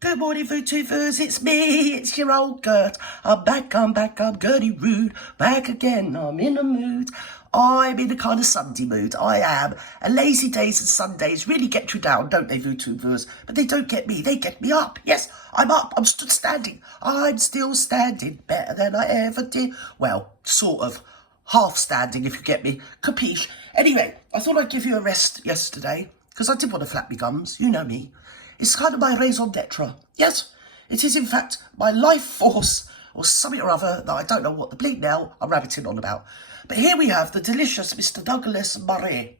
Good morning, VTubers, it's me, it's your old Gert. I'm back, I'm Gertie Rude, back again, I'm in a mood. I'm in a kind of Sunday mood, I am. And lazy days and Sundays really get you down, don't they, VTubers? But they don't get me, they get me up. Yes, I'm up, I'm stood standing. I'm still standing, better than I ever did. Well, sort of. Half standing, if you get me. Capiche? Anyway, I thought I'd give you a rest yesterday, because I did want to flap my gums, you know me. It's kind of my raison d'etre. Yes, it is in fact my life force, or something or other, that I don't know what the bleep now I'm rabbiting on about. But here we have the delicious Mr. Douglas Murray.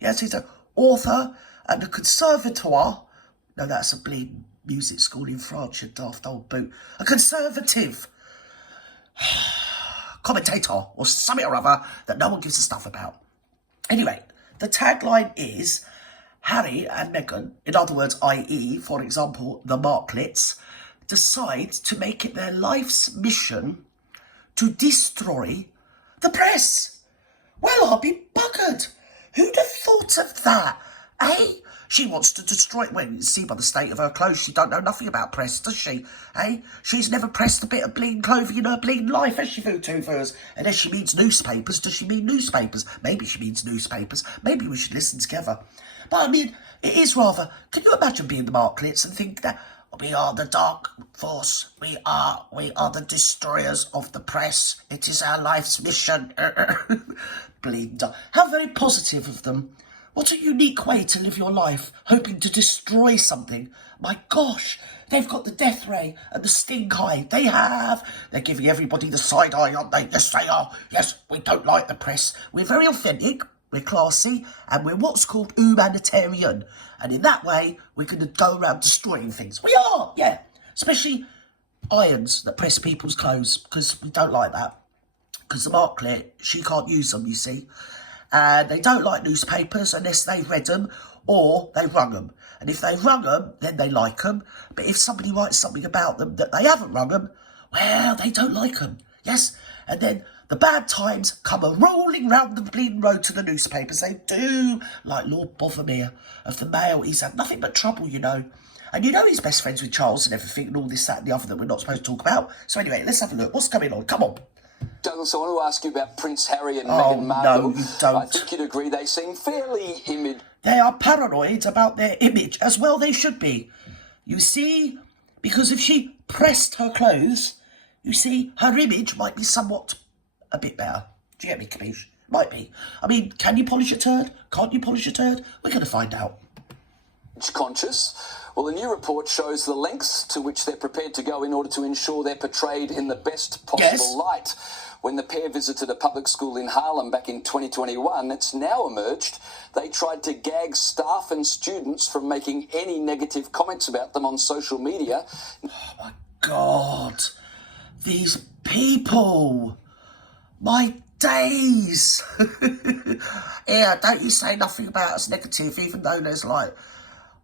Yes, he's an author and a conservatoire. No, that's a bleep music school in France, you daft old boot. A conservative commentator or something or other that no one gives a stuff about. Anyway, the tagline is Harry and Meghan, in other words, i.e., for example, the Marklets, decide to make it their life's mission to destroy the press. Well, I'll be buggered. Who'd have thought of that, eh? She wants to destroy it. Well, you see by the state of her clothes, she don't know nothing about press, does she? Eh? She's never pressed a bit of bleeding clothing in her bleeding life, has she, VTubers? Unless she means newspapers, does she mean newspapers? Maybe she means newspapers. Maybe we should listen together. But I mean, it is rather... Can you imagine being the Marklets and think that we are the dark force, we are the destroyers of the press. It is our life's mission. Bleeding dark. How very positive of them. What a unique way to live your life, hoping to destroy something. My gosh, they've got the death ray and the stink eye. They have. They're giving everybody the side eye, aren't they? Yes, they are. Yes, we don't like the press. We're very authentic, we're classy, and we're what's called humanitarian. And in that way, we can go around destroying things. We are, yeah. Especially irons that press people's clothes, because we don't like that. Because the Marklet, she can't use them, you see. And they don't like newspapers unless they've read them or they've rung them. And if they've rung them, then they like them. But if somebody writes something about them that they haven't rung them, well, they don't like them. Yes? And then the bad times come a-rolling round the bleeding road to the newspapers. They do. Like Lord Bothermere of the Mail. He's had nothing but trouble, you know. And you know he's best friends with Charles and everything and all this, that and the other that we're not supposed to talk about. So anyway, let's have a look. What's going on? Come on. Douglas, I want to ask you about Prince Harry and Meghan Markle. No, you don't. I think you'd agree they seem fairly They are paranoid about their image, as well they should be. You see, because if she pressed her clothes, you see, her image might be somewhat a bit better. Do you get me, Capiche? Might be. I mean, can you polish a turd? Can't you polish a turd? We're going to find out. conscious. Well, a new report shows the lengths to which they're prepared to go in order to ensure they're portrayed in the best possible light. When the pair visited a public school in Harlem back in 2021, it's now emerged they tried to gag staff and students from making any negative comments about them on social media. Oh, my God. These people. My days. Yeah, don't you say nothing about us negative, even though there's, like,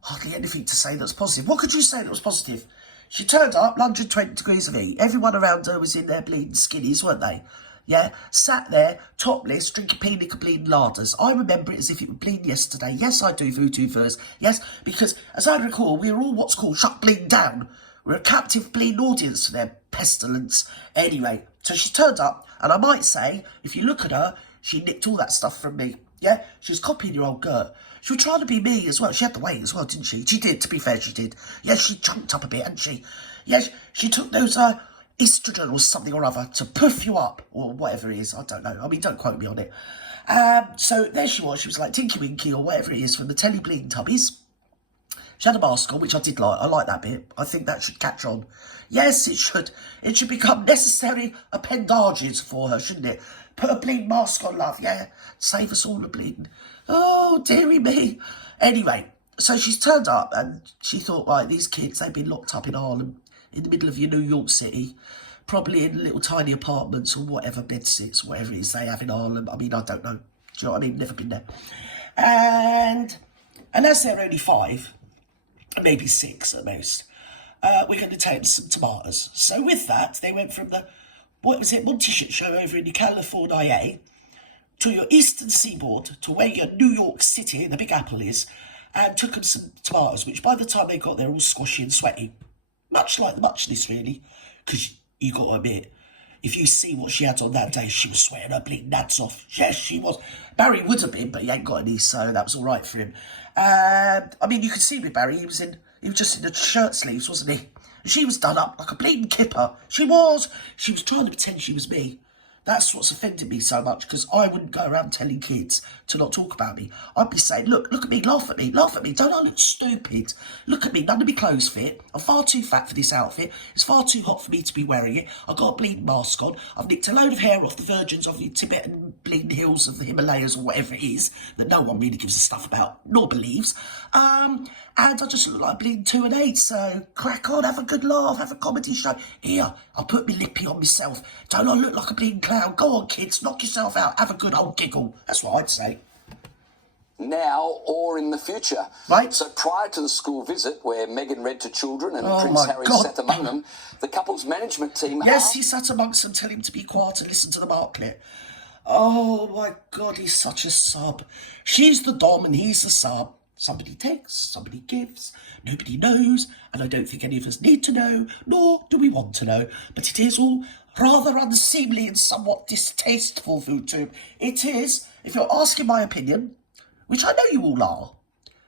hardly anything to say that's positive. What could you say that was positive? She turned up, 120 degrees of heat. Everyone around her was in their bleeding skinnies, weren't they? Yeah, sat there, topless, drinking pina bleeding larders. I remember it as if it was bleeding yesterday. Yes, I do, VTubers. Yes, because, as I recall, we were all what's called shut bleeding down. We're a captive bleeding audience to their pestilence. Anyway, so she turned up, and I might say, if you look at her, she nicked all that stuff from me. Yeah, she was copying your old Gert. She was trying to be me as well. She had the weight as well, didn't she? She did, to be fair, she did. Yes, she chunked up a bit, hadn't she? Yes, she took those estrogen or something or other to puff you up, or whatever it is. I don't know. I mean, don't quote me on it. So there she was. She was like Tinky Winky or whatever it is from the Telly Bleeding Tubbies. She had a mask on, which I did like. I like that bit. I think that should catch on. Yes, it should. It should become necessary appendages for her, shouldn't it? Put a bleeding mask on, love, yeah? Save us all the bleeding. Oh, dearie me. Anyway, so she's turned up and she thought, right, these kids, they've been locked up in Harlem, in the middle of your New York City, probably in little tiny apartments or whatever, bedsits, whatever it is they have in Harlem. I mean, I don't know. Do you know what I mean? Never been there. And as they're only 5, maybe 6 at most, we're going to take some tomatoes. So with that, they went from the, what was it, Monty Shit Show over in California, to your eastern seaboard, to where your New York City, the Big Apple is, and took them some tomatoes, which by the time they got there, all squashy and sweaty. much like the muchness, really. Because you got to admit, if you see what she had on that day, she was sweating her bleeding nads off. Yes, she was. Barry would have been, but he ain't got any, so that was all right for him. And I mean, you could see with Barry, he was just in the shirt sleeves, wasn't he? And she was done up like a bleeding kipper. She was trying to pretend she was me. That's what's offended me so much, because I wouldn't go around telling kids to not talk about me. I'd be saying, look at me, laugh at me. Don't I look stupid? Look at me, none of me clothes fit. I'm far too fat for this outfit. It's far too hot for me to be wearing it. I've got a bleeding mask on. I've nicked a load of hair off the virgins of the Tibetan bleeding hills of the Himalayas, or whatever it is, that no one really gives a stuff about, nor believes. And I just look like bleeding 2 and 8, so crack on, have a good laugh, have a comedy show. Here, I'll put me lippy on myself. Don't I look like a bleeding clown? Go on, kids, knock yourself out, have a good old giggle. That's what I'd say. Now or in the future. Right. So prior to the school visit, where Meghan read to children and Prince Harry sat among them, the couple's management team... Yes, he sat amongst them, telling him to be quiet and listen to the Marklet. Oh my God, he's such a sub. She's the dom and he's the sub. Somebody takes, somebody gives, nobody knows, and I don't think any of us need to know, nor do we want to know. But it is all rather unseemly and somewhat distasteful, VooTube. It is, if you're asking my opinion, which I know you all are,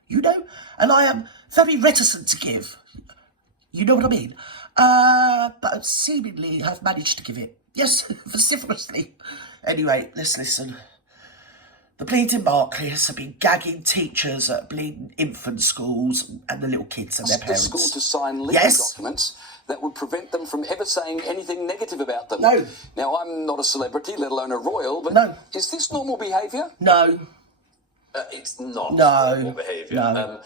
you know, and I am very reticent to give. You know what I mean? But seemingly have managed to give it. Yes, vociferously. Anyway, let's listen. The bleeding Marklets have been gagging teachers at bleeding infant schools and the little kids and their parents. The school to sign legal documents that would prevent them from ever saying anything negative about them. No. Now, I'm not a celebrity, let alone a royal, but no. Is this normal behaviour? No. It's not No. normal behaviour. No.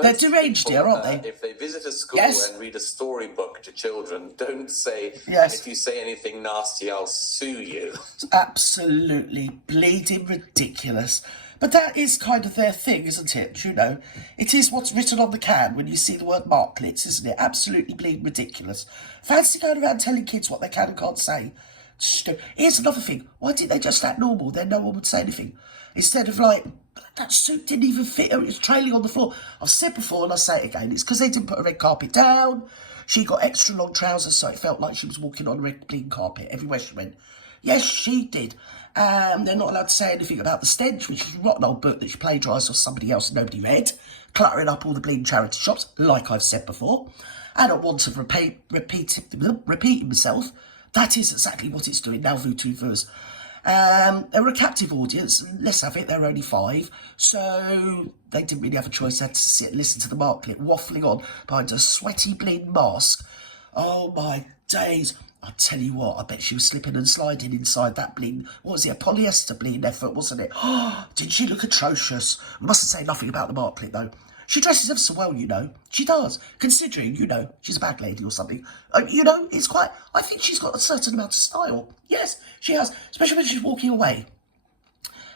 They're deranged here, aren't they? If they visit a school and read a storybook to children, don't say, and if you say anything nasty, I'll sue you. It's absolutely bleeding ridiculous. But that is kind of their thing, isn't it? You know, it is what's written on the can when you see the word Marklets, isn't it? Absolutely bleeding ridiculous. Fancy going around telling kids what they can and can't say. Here's another thing. Why didn't they just act normal? Then no one would say anything. Instead of like, that suit didn't even fit her, it was trailing on the floor. I've said before and I'll say it again, it's because they didn't put a red carpet down. She got extra long trousers, so it felt like she was walking on a red bleeding carpet everywhere she went. Yes, she did. They're not allowed to say anything about the stench, which is a rotten old book that she plagiarised off somebody else nobody read, cluttering up all the bleeding charity shops, like I've said before. And at want of repeating myself, that is exactly what it's doing now, VooTubers. They were a captive audience, and let's have it, they're only 5, so they didn't really have a choice. They had to sit and listen to the Marklet waffling on behind a sweaty bleeding mask. Oh my days. I tell you what, I bet she was slipping and sliding inside that bleeding, what was it, a polyester bleeding effort, wasn't it? Oh, didn't she look atrocious? We mustn't say nothing about the Marklet, though. She dresses ever so well, you know. She does, considering, you know, she's a bag lady or something. You know, it's quite... I think she's got a certain amount of style. Yes, she has, especially when she's walking away.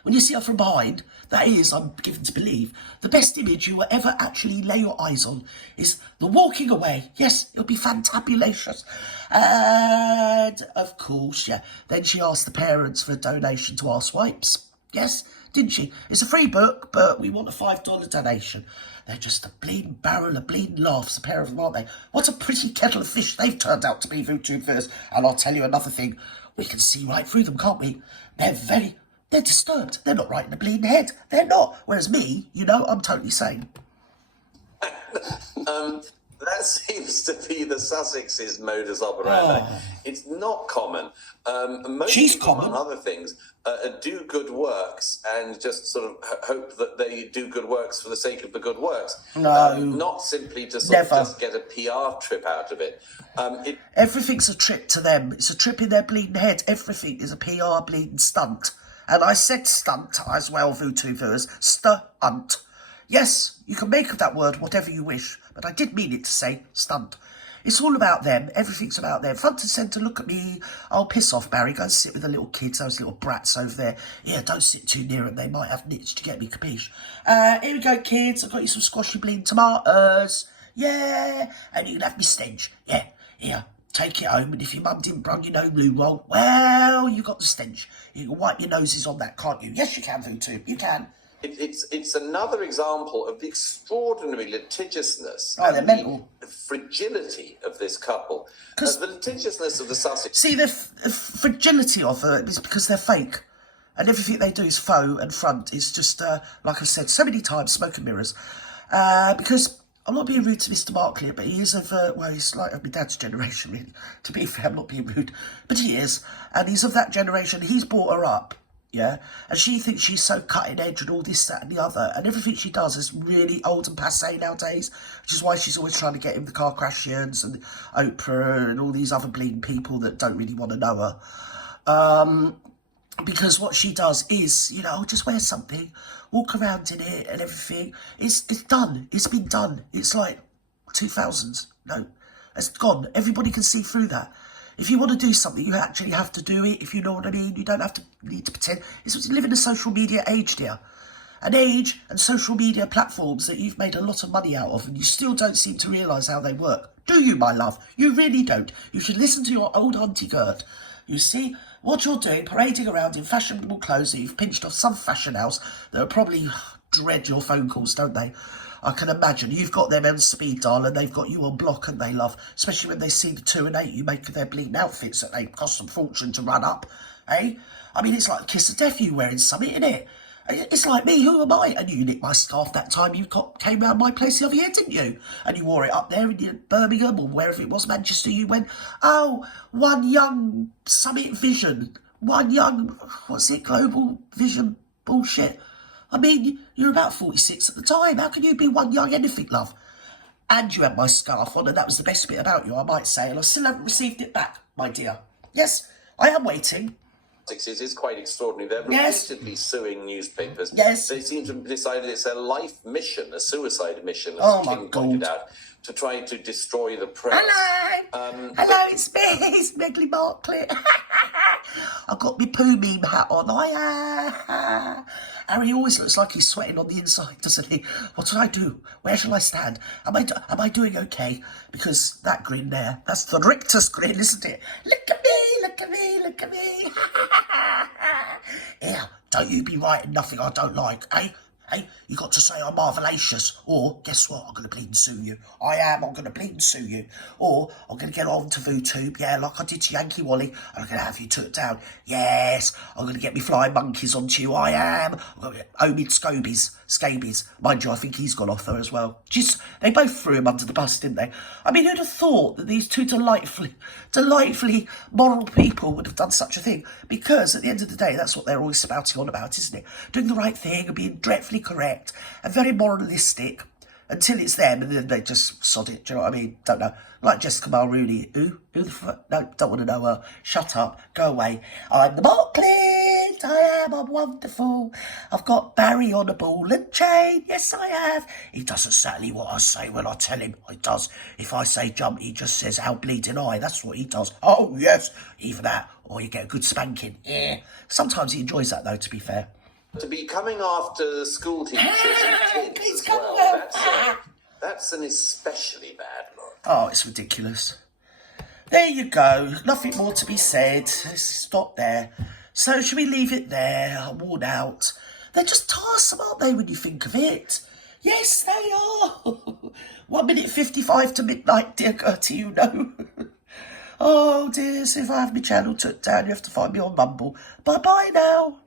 When you see her from behind, that is, I'm given to believe, the best image you will ever actually lay your eyes on is the walking away. Yes, it'll be fantabulous. And, of course, yeah, then she asked the parents for a donation to our swipes. Yes, didn't she? It's a free book, but we want a $5 donation. They're just a bleeding barrel of bleeding laughs, a pair of them, aren't they? What a pretty kettle of fish they've turned out to be, VooTubers. And I'll tell you another thing. We can see right through them, can't we? They're disturbed. They're not right in the bleeding head. They're not. Whereas me, you know, I'm totally sane. That seems to be the Sussex's modus operandi. It's not common. Most people, among other things, do good works and just sort of hope that they do good works for the sake of the good works. No. Not simply to sort of just get a PR trip out of it. Everything's a trip to them. It's a trip in their bleeding head. Everything is a PR bleeding stunt. And I said stunt as well, VooTubers. Stunt. Yes, you can make of that word whatever you wish, but I did mean it to say stunt. It's all about them. Everything's about them. Front and centre, look at me. Oh, piss off, Barry. Go and sit with the little kids, those little brats over there. Yeah, don't sit too near them. They might have nits to get me, capiche? Here we go, kids. I've got you some squashy bleeding tomatoes. Yeah. And you can have me stench. Yeah. Here. Take it home, and if your mum didn't bring you no blue roll, well, you got the stench. You can wipe your noses on that, can't you? Yes, you can, VooTube. You can. It's another example of the extraordinary litigiousness and the fragility of this couple. The litigiousness of the Sussex. See, the fragility of it is because they're fake. And everything they do is faux and front. It's just, like I've said so many times, smoke and mirrors. Because I'm not being rude to Mr. Markley, but he is of, he's like of my dad's generation, really. To be fair, I'm not being rude. But he is. And he's of that generation. He's brought her up, yeah? And she thinks she's so cutting edge and all this, that and the other. And everything she does is really old and passé nowadays. Which is why she's always trying to get him the Kardashians and Oprah and all these other bleeding people that don't really want to know her. Because what she does is, just wear something, walk around in it and everything. It's done. It's been done. It's like 2000s. No, it's gone. Everybody can see through that. If you want to do something, you actually have to do it, if you know what I mean. You don't have to need to pretend. It's living a social media age, dear. An age and social media platforms that you've made a lot of money out of, and you still don't seem to realise how they work. Do you, my love? You really don't. You should listen to your old Auntie Gert. You see what you're doing, parading around in fashionable clothes that you've pinched off some fashion house that will probably dread your phone calls, don't they? I can imagine. You've got them on speed dial and they've got you on block, and they love, especially when they see the 2 and 8 you make of their bleeding outfits that they cost a fortune to run up, eh? I mean, it's like the kiss of death you wearing something, isn't it? It's like me, who am I? And you nicked my scarf that time you came round my place the other year, didn't you? And you wore it up there in Birmingham or wherever it was, Manchester. You went, oh, one young Summit Vision, one young, what's it, Global Vision bullshit. I mean, you're about 46 at the time. How can you be one young anything, love? And you had my scarf on, and that was the best bit about you, I might say. And I still haven't received it back, my dear. Yes, I am waiting. Is quite extraordinary. They're repeatedly suing newspapers. Yes. They seem to have decided it's a life mission, a suicide mission, as King pointed out, to try to destroy the press. Hello! Hello, it's me, it's Megley Marklet. I've got my poo meme hat on. Harry always looks like he's sweating on the inside, doesn't he? What should I do? Where shall I stand? Am I doing okay? Because that grin there, that's the rictus grin, isn't it? Look at me, look at me, look at me. Yeah, don't you be writing nothing I don't like, eh? Hey, you got to say I'm marvelacious, or guess what? I'm going to bleed and sue you. I'm going to bleed and sue you. Or I'm going to get on to VooTube, yeah, like I did to Yankee Wally, and I'm going to have you took down. Yes, I'm going to get me flying monkeys onto you. I'm going to get Omid Scabies. Mind you, I think he's gone off her as well. They both threw him under the bus, didn't they? I mean, who'd have thought that these two delightfully moral people would have done such a thing? Because at the end of the day, that's what they're always spouting on about, isn't it? Doing the right thing and being dreadfully correct and very moralistic until it's them, and then they just sod it. Do you know what I mean? Don't know. Like Jessica Mulrooney. Who the fuck? No, don't want to know her. Shut up. Go away. I'm the Marklets. I'm wonderful. I've got Barry on a ball and chain. Yes, I have. He does exactly what I say when I tell him. He does. If I say jump, he just says, how bleeding I. That's what he does. Oh, yes. Either that or you get a good spanking. Yeah. Sometimes he enjoys that, though, to be fair. To be coming after school teachers and kids as well, that's an especially bad look. Oh, it's ridiculous. There you go. Nothing more to be said. Let's stop there. So, should we leave it there? I'm worn out. They're just tiresome, aren't they, when you think of it? Yes, they are. 1 minute 55 to midnight, dear Gertie, you know. Oh, dear, so if I have my channel took down, you have to find me on Mumble. Bye-bye now.